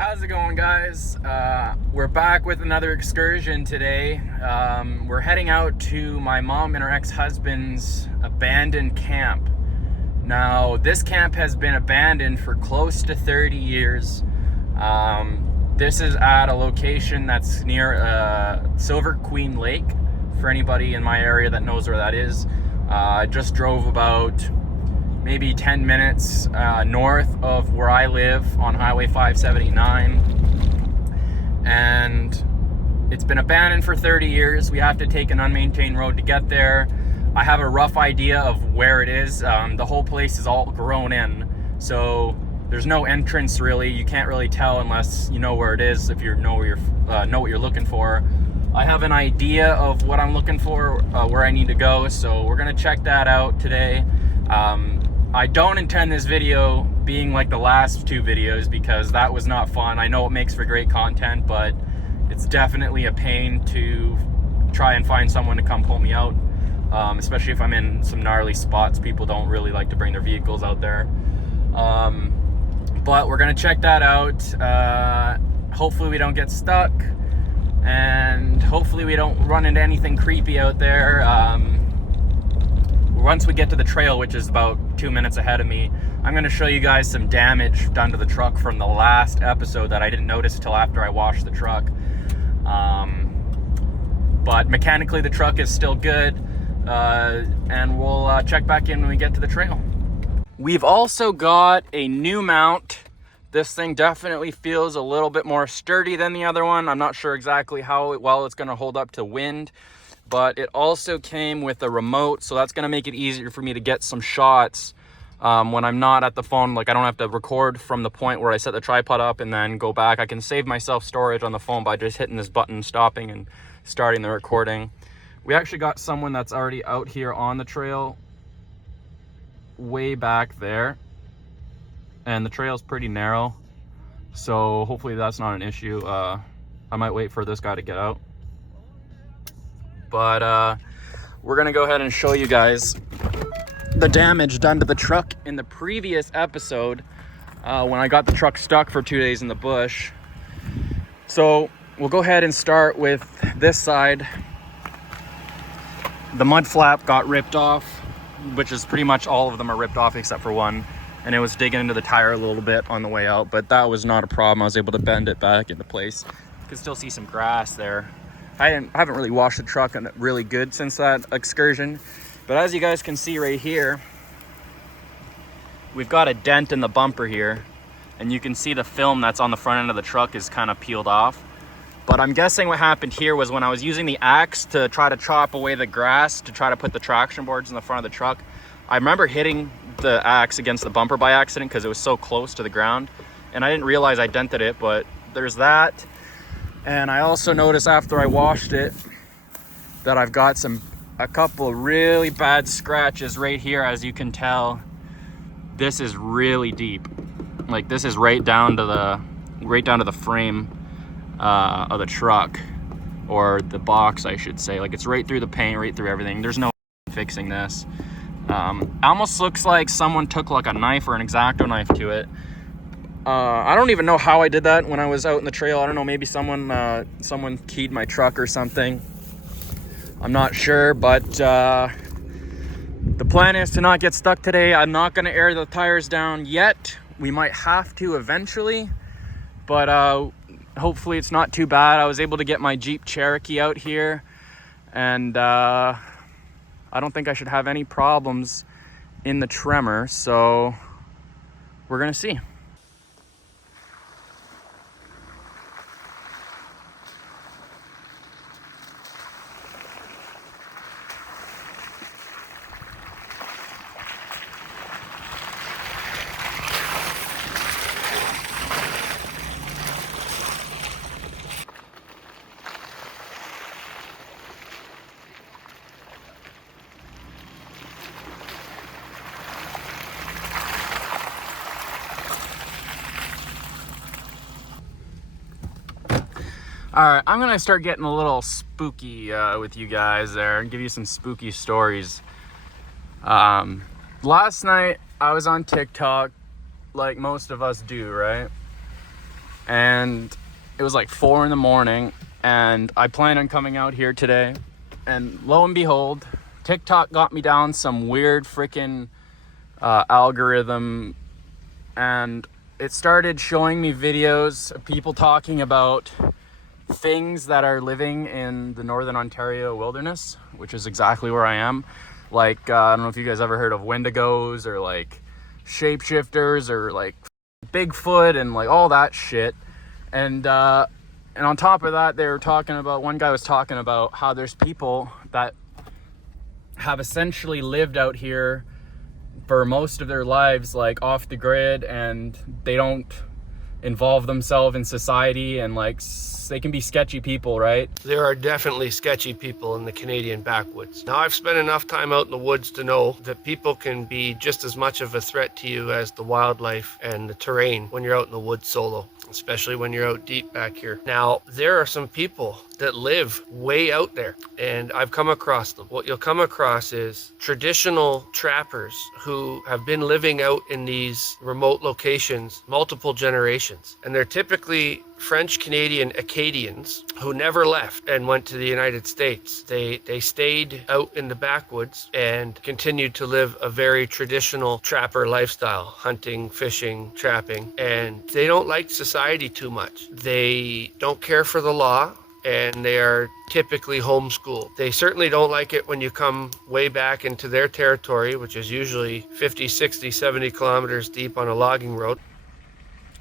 How's it going, guys? We're back with another excursion today. We're heading out to my mom and her ex-husband's abandoned camp. Now, this camp has been abandoned for close to 30 years. This is at a location that's near Silver Queen Lake, for anybody in my area that knows where that is. I just drove about maybe 10 minutes north of where I live on Highway 579, and it's been abandoned for 30 years. We have to take an unmaintained road to get there. I have a rough idea of where it is. The whole place is all grown in, so there's no entrance really. You can't really tell unless you know where it is, if you know where know what you're looking for. I have an idea of what I'm looking for, where I need to go, so we're gonna check that out today. I don't intend this video being like the last two videos because that was not fun. I know it makes for great content, but it's definitely a pain to try and find someone to come pull me out, especially if I'm in some gnarly spots. People don't really like to bring their vehicles out there. But we're gonna check that out. Hopefully we don't get stuck, and hopefully we don't run into anything creepy out there. Once we get to the trail, which is about 2 minutes ahead of me, I'm going to show you guys some damage done to the truck from the last episode that I didn't notice until after I washed the truck. But mechanically the truck is still good, and we'll check back in when we get to the trail. We've also got a new mount. This thing definitely feels a little bit more sturdy than the other one. I'm not sure exactly how well it's going to hold up to wind, but it also came with a remote, so that's going to make it easier for me to get some shots when I'm not at the phone. Like, I don't have to record from the point where I set the tripod up and then go back. I can save myself storage on the phone by just hitting this button, stopping and starting the recording. We actually got someone that's already out here on the trail way back there, and the trail's pretty narrow, so hopefully that's not an issue. I might wait for this guy to get out. But we're gonna go ahead and show you guys the damage done to the truck in the previous episode, when I got the truck stuck for 2 days in the bush. So we'll go ahead and start with this side. The mud flap got ripped off, which is pretty much all of them are ripped off except for one, and it was digging into the tire a little bit on the way out, but that was not a problem. I was able to bend it back into place. You can still see some grass there. I haven't really washed the truck really good since that excursion, but as you guys can see right here, we've got a dent in the bumper here, and you can see the film that's on the front end of the truck is kind of peeled off. But I'm guessing what happened here was when I was using the axe to try to chop away the grass to try to put the traction boards in the front of the truck, I remember hitting the axe against the bumper by accident because it was so close to the ground, and I didn't realize I dented it. But there's that. And I also noticed after I washed it that I've got a couple really bad scratches right here. As you can tell, this is really deep. Like, this is right down to the frame of the truck, or the box, I should say. Like, it's right through the paint, right through everything. There's no fixing this. Almost looks like someone took like a knife or an X-Acto knife to it. I don't even know how I did that when I was out in the trail. I don't know, maybe someone keyed my truck or something. I'm not sure, but the plan is to not get stuck today. I'm not going to air the tires down yet. We might have to eventually, but hopefully it's not too bad. I was able to get my Jeep Cherokee out here, and I don't think I should have any problems in the tremor, so we're going to see. All right, I'm gonna start getting a little spooky with you guys there and give you some spooky stories. Last night I was on TikTok, like most of us do, right? and it was like 4 in the morning, and I planned on coming out here today, and lo and behold, TikTok got me down some weird freaking algorithm, and it started showing me videos of people talking about things that are living in the Northern Ontario wilderness, which is exactly where I am. Like, I don't know if you guys ever heard of Wendigos or like shapeshifters or like Bigfoot and like all that shit. And on top of that, they were talking about, one guy was talking about how there's people that have essentially lived out here for most of their lives, like off the grid, and they don't involve themselves in society, and like they can be sketchy people, right? There are definitely sketchy people in the Canadian backwoods. Now, I've spent enough time out in the woods to know that people can be just as much of a threat to you as the wildlife and the terrain when you're out in the woods solo, especially when you're out deep back here. Now, there are some people that live way out there, and I've come across them. What you'll come across is traditional trappers who have been living out in these remote locations multiple generations, and they're typically French-Canadian Acadians who never left and went to the United States. They stayed out in the backwoods and continued to live a very traditional trapper lifestyle, hunting, fishing, trapping, and they don't like society too much. They don't care for the law, and they are typically homeschooled. They certainly don't like it when you come way back into their territory, which is usually 50, 60, 70 kilometers deep on a logging road.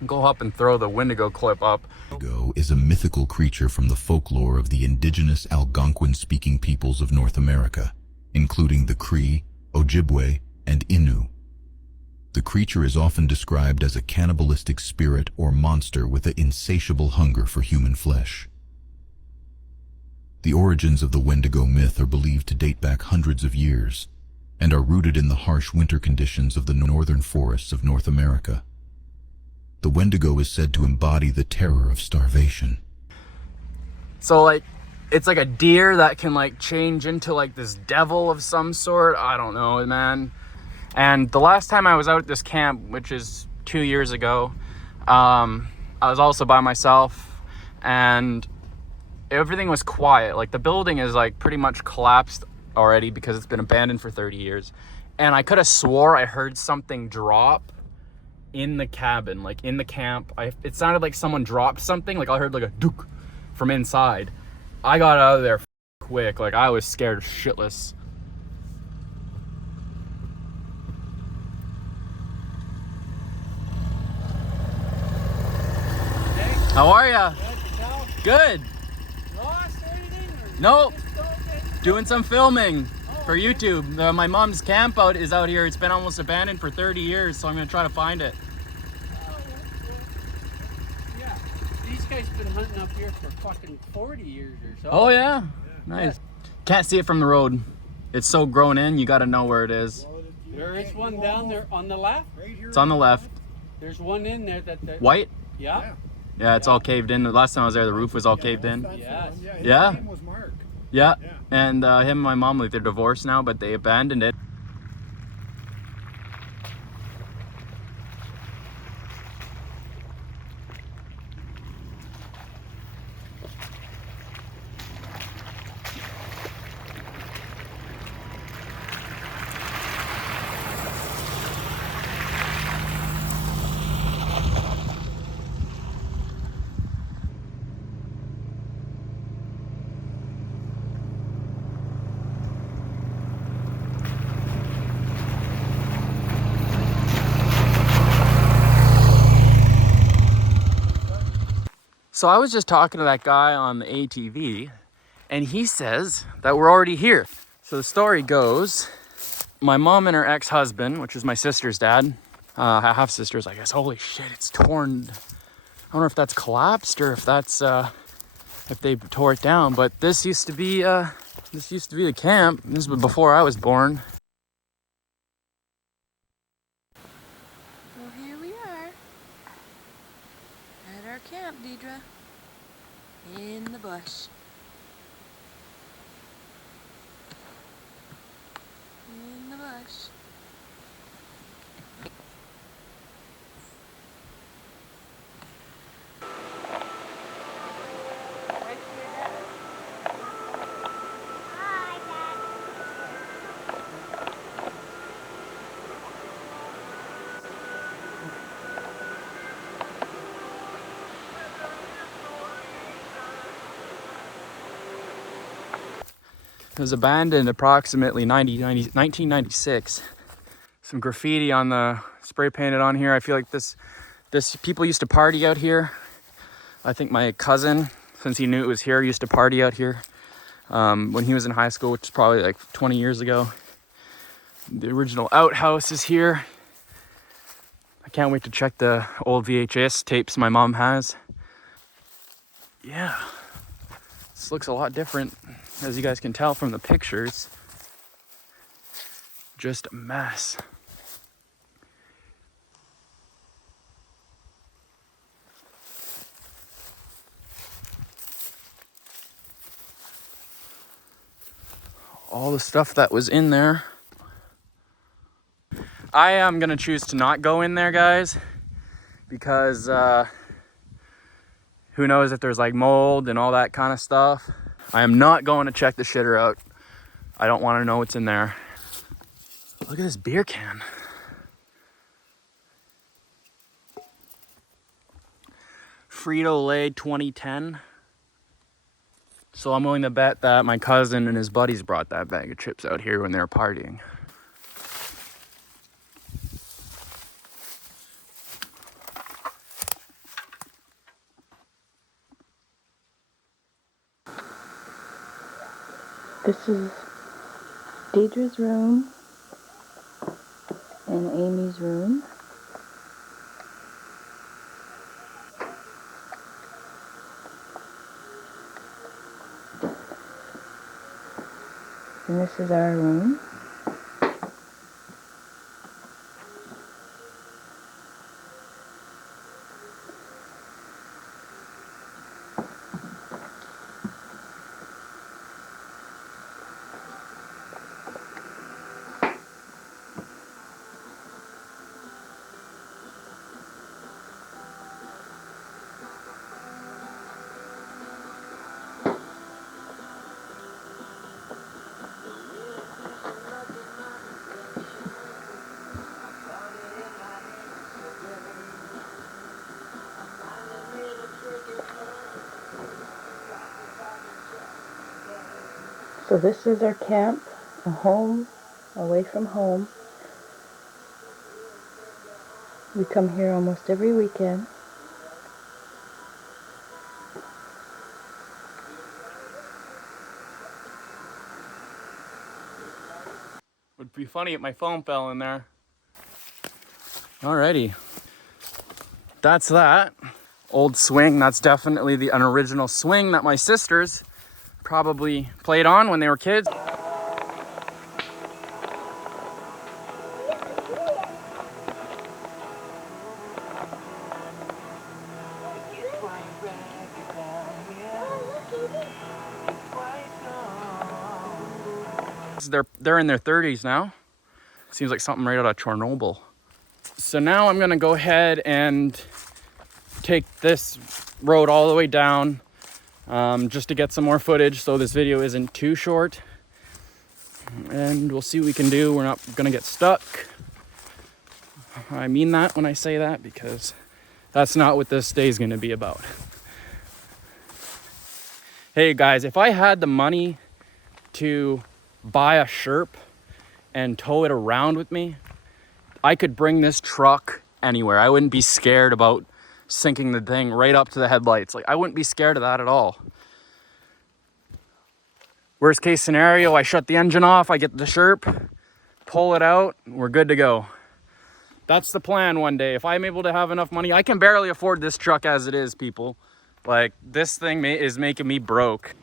Go up and throw the Wendigo clip up. Wendigo is a mythical creature from the folklore of the indigenous Algonquin-speaking peoples of North America, including the Cree, Ojibwe, and Innu. The creature is often described as a cannibalistic spirit or monster with an insatiable hunger for human flesh. The origins of the Wendigo myth are believed to date back hundreds of years and are rooted in the harsh winter conditions of the northern forests of North America. The Wendigo is said to embody the terror of starvation. So like, it's like a deer that can like change into like this devil of some sort. I don't know, man. And the last time I was out at this camp, which is 2 years ago, I was also by myself, and everything was quiet. Like, the building is like pretty much collapsed already because it's been abandoned for 30 years. And I could have swore I heard something drop in the cabin, like in the camp. It sounded like someone dropped something. Like, I heard like a dook from inside. I got out of there quick. Like, I was scared shitless. How are ya? Good. Lost anything? Nope. Doing some filming for YouTube. My mom's camp is out here. It's been almost abandoned for 30 years, so I'm gonna try to find it. Yeah. These guys been hunting up here for fucking 40 years or so. Oh yeah? Nice. Can't see it from the road. It's so grown in, you gotta know where it is. There is one down there on the left. It's on the left. There's one in there that White? Yeah. Yeah, it's all caved in. The last time I was there, the roof was all caved in. Yes. Yeah? His name was Mark. Yeah. And him and my mom, like, they're divorced now, but they abandoned it. So I was just talking to that guy on the ATV, and he says that we're already here. So the story goes, my mom and her ex-husband, which is my sister's dad, half sisters, I guess. Holy shit, it's torn. I don't know if that's collapsed or if that's if they tore it down, but this used to be the camp. This was before I was born. Well, here we are at our camp, Deidre, in the bush. In the bush. It was abandoned approximately 1996. Some graffiti on the spray painted on here. I feel like this people used to party out here. I think my cousin, since he knew it was here, used to party out here when he was in high school, which is probably like 20 years ago. The original outhouse is here. I can't wait to check the old VHS tapes my mom has. Yeah, this looks a lot different, as you guys can tell from the pictures. Just a mess. All the stuff that was in there. I am gonna choose to not go in there, guys, because who knows if there's like mold and all that kind of stuff. I am not going to check the shitter out. I don't want to know what's in there. Look at this beer can. Frito-Lay 2010. So I'm willing to bet that my cousin and his buddies brought that bag of chips out here when they were partying. This is Deidre's room and Amy's room. And this is our room. So this is our camp, a home away from home. We come here almost every weekend. Would be funny if my phone fell in there. Alrighty. That's that. Old swing. That's definitely an original swing that my sisters probably played on when they were kids. They're in their 30s now. Seems like something right out of Chernobyl. So now I'm gonna go ahead and take this road all the way down just to get some more footage so this video isn't too short. And we'll see what we can do. We're not gonna get stuck. I mean that when I say that, because that's not what this day is gonna be about. Hey guys, if I had the money to buy a Sherp and tow it around with me, I could bring this truck anywhere. I wouldn't be scared about sinking the thing right up to the headlights. Like, I wouldn't be scared of that at all. Worst case scenario, I shut the engine off, I get the Sherp, pull it out, we're good to go. That's the plan one day. If I'm able to have enough money, I can barely afford this truck as it is, people. Like, this thing is making me broke.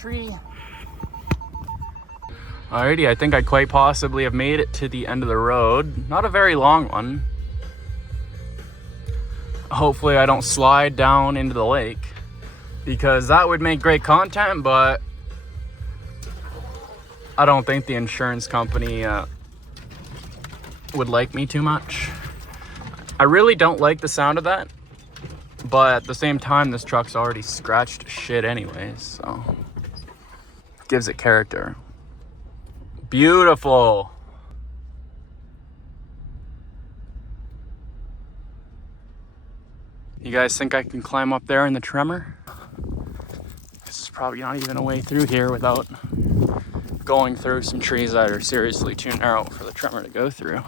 tree. Alrighty, I think I quite possibly have made it to the end of the road. Not a very long one. Hopefully I don't slide down into the lake, because that would make great content, but I don't think the insurance company would like me too much. I really don't like the sound of that, but at the same time, this truck's already scratched shit anyways, so gives it character. Beautiful. You guys think I can climb up there in the tremor? This is probably not even a way through here without going through some trees that are seriously too narrow for the tremor to go through.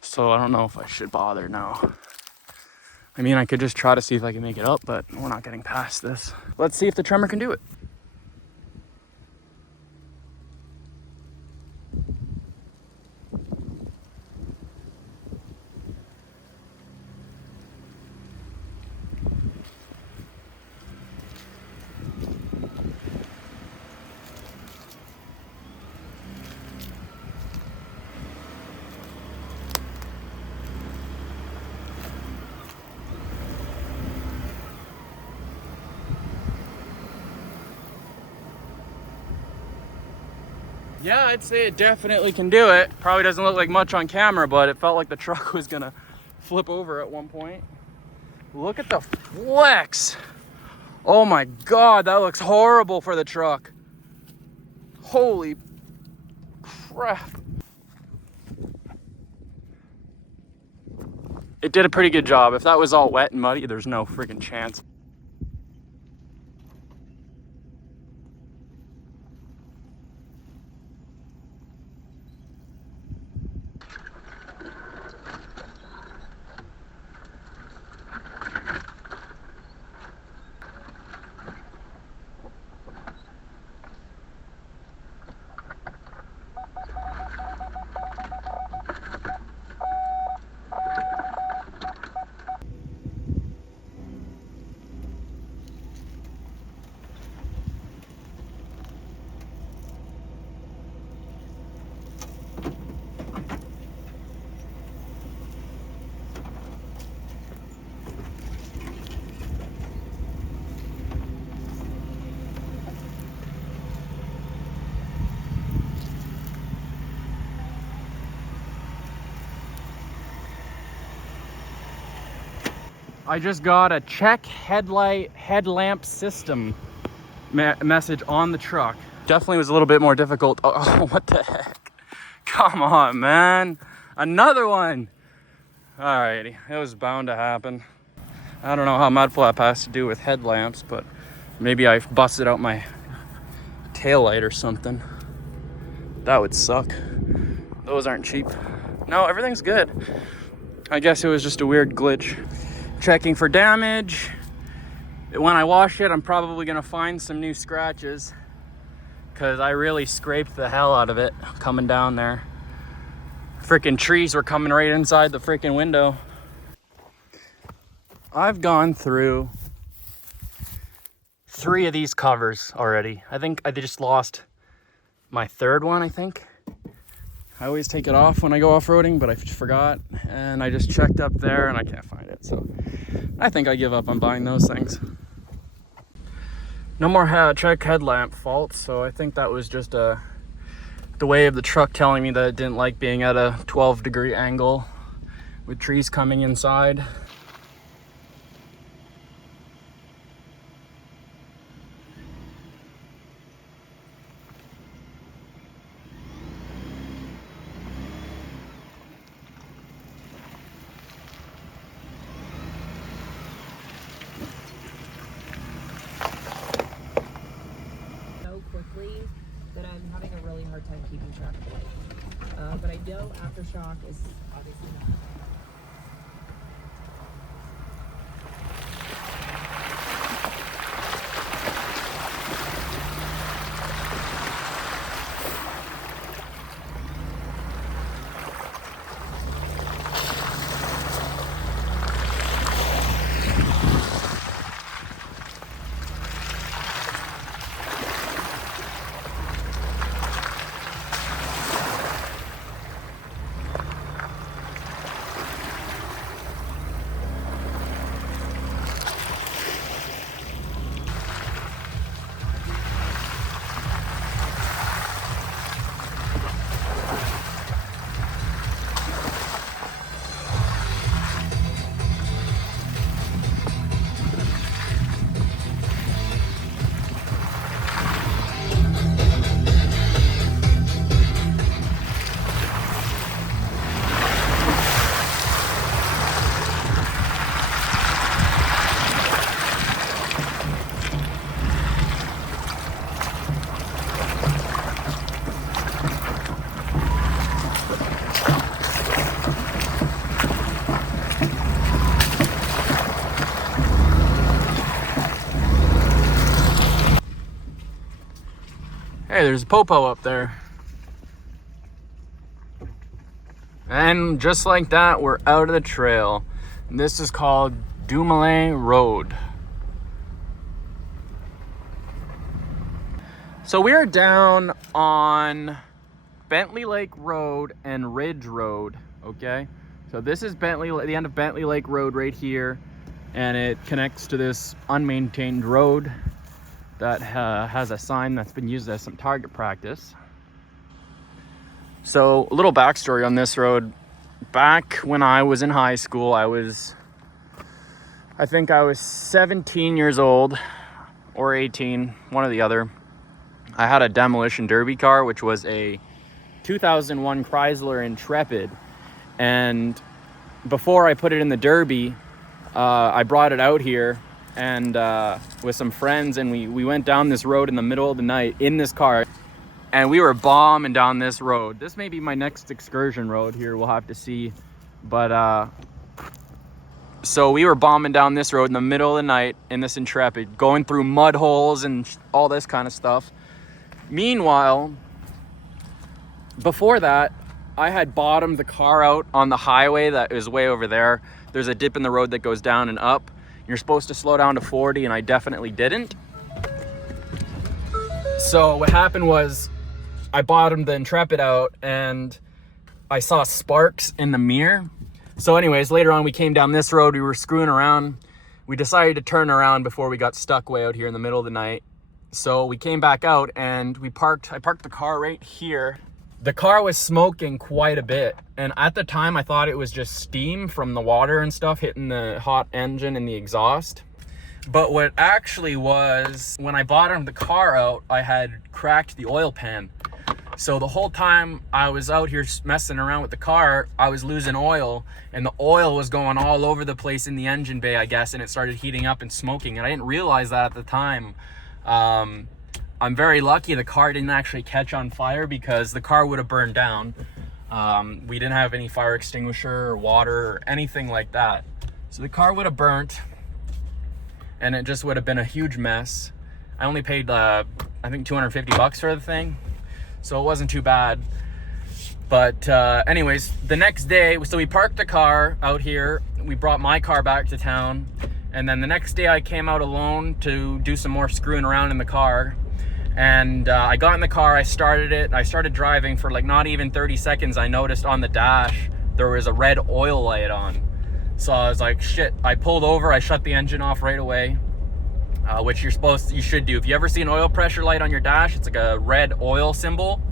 So I don't know if I should bother now. I mean, I could just try to see if I can make it up, but we're not getting past this. Let's see if the tremor can do it. Yeah, I'd say it definitely can do it. Probably doesn't look like much on camera, but it felt like the truck was gonna flip over at one point. Look at the flex. Oh my God, that looks horrible for the truck. Holy crap. It did a pretty good job. If that was all wet and muddy, there's no freaking chance. I just got a check headlamp system message on the truck. Definitely was a little bit more difficult. Oh, what the heck? Come on, man. Another one. Alrighty, it was bound to happen. I don't know how mudflap has to do with headlamps, but maybe I busted out my taillight or something. That would suck. Those aren't cheap. No, everything's good. I guess it was just a weird glitch. Checking for damage. When I wash it, I'm probably gonna find some new scratches, because I really scraped the hell out of it coming down there. Freaking trees were coming right inside the freaking window. I've gone through 3 of these covers already. I think I just lost my 3rd one, I think. I always take it off when I go off-roading, but I forgot, and I just checked up there and I can't find it, so I think I give up on buying those things. No more check headlamp faults, so I think that was just the way of the truck telling me that it didn't like being at a 12-degree angle with trees coming inside. Quickly that I'm having a really hard time keeping track of light. But I know aftershock is obviously not. Hey, there's a popo up there. And just like that, we're out of the trail. This is called Dumoulin Road. So we are down on Bentley Lake Road and Ridge Road, okay? So this is the end of Bentley Lake Road right here, and it connects to this unmaintained road that has a sign that's been used as some target practice. So a little backstory on this road. Back when I was in high school, I think I was 17 years old or 18, one or the other. I had a demolition derby car, which was a 2001 Chrysler Intrepid. And before I put it in the derby, I brought it out here and with some friends, and we went down this road in the middle of the night in this car. And we were bombing down this road. This may be my next excursion road here. We'll have to see. But so we were bombing down this road in the middle of the night in this Intrepid, going through mud holes and all this kind of stuff. Meanwhile, before that, I had bottomed the car out on the highway that is way over there. There's a dip in the road that goes down and up. You're supposed to slow down to 40, and I definitely didn't. So what happened was, I bottomed the Intrepid out and I saw sparks in the mirror. So anyways, later on we came down this road, we were screwing around. We decided to turn around before we got stuck way out here in the middle of the night. So we came back out and I parked the car right here. The car was smoking quite a bit. And at the time I thought it was just steam from the water and stuff hitting the hot engine and the exhaust. But what actually was, when I bottomed the car out, I had cracked the oil pan. So the whole time I was out here messing around with the car, I was losing oil, and the oil was going all over the place in the engine bay, I guess, and it started heating up and smoking, and I didn't realize that at the time. I'm very lucky the car didn't actually catch on fire, because the car would have burned down. We didn't have any fire extinguisher or water or anything like that. So the car would have burnt, and it just would have been a huge mess. I only paid, I think $250 for the thing. So it wasn't too bad. But anyways, the next day, so we parked the car out here. We brought my car back to town. And then the next day I came out alone to do some more screwing around in the car. And I got in the car, I started it. I started driving for like not even 30 seconds. I noticed on the dash, there was a red oil light on. So I was like, shit. I pulled over, I shut the engine off right away. Which you should do. If you ever see an oil pressure light on your dash, it's like a red oil symbol.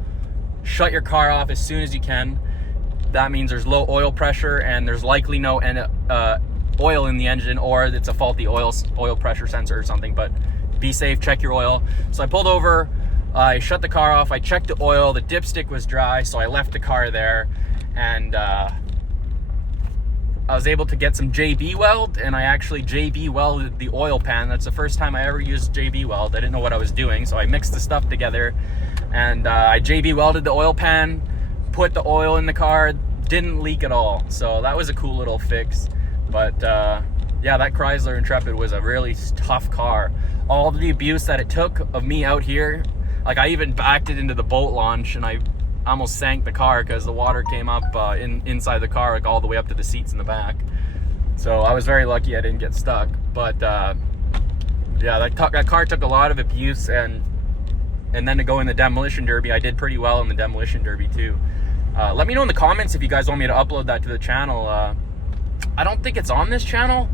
Shut your car off as soon as you can. That means there's low oil pressure and there's likely no oil in the engine, or it's a faulty oil pressure sensor or something. But be safe, check your oil. So I pulled over, I shut the car off, I checked the oil, the dipstick was dry, so I left the car there, and I was able to get some JB weld, and I actually JB welded the oil pan. That's the first time I ever used JB weld. I didn't know what I was doing, so I mixed the stuff together, and I JB welded the oil pan, put the oil in the car, didn't leak at all. So that was a cool little fix. But yeah, that Chrysler Intrepid was a really tough car. All the abuse that it took of me out here, like I even backed it into the boat launch, and I almost sank the car because the water came up inside the car, like all the way up to the seats in the back. So I was very lucky I didn't get stuck. But yeah, that car took a lot of abuse, and then to go in the demolition derby, I did pretty well in the demolition derby too. Let me know in the comments if you guys want me to upload that to the channel. I don't think it's on this channel,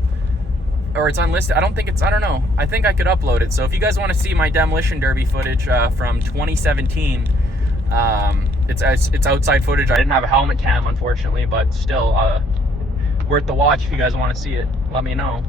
or it's unlisted. I don't know. I think I could upload it. So if you guys want to see my demolition derby footage from 2017, it's outside footage. I didn't have a helmet cam, unfortunately, but still worth the watch. If you guys want to see it, let me know.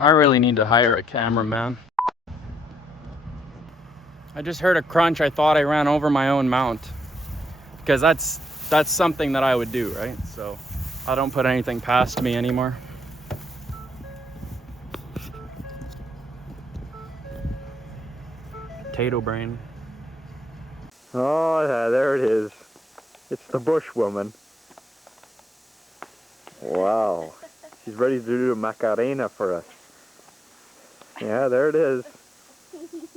I really need to hire a cameraman. I just heard a crunch. I thought I ran over my own mount. Because that's something that I would do, right? So I don't put anything past me anymore. Potato brain. Oh yeah, there it is. It's the bush woman. Wow. She's ready to do a Macarena for us. Yeah, there it is.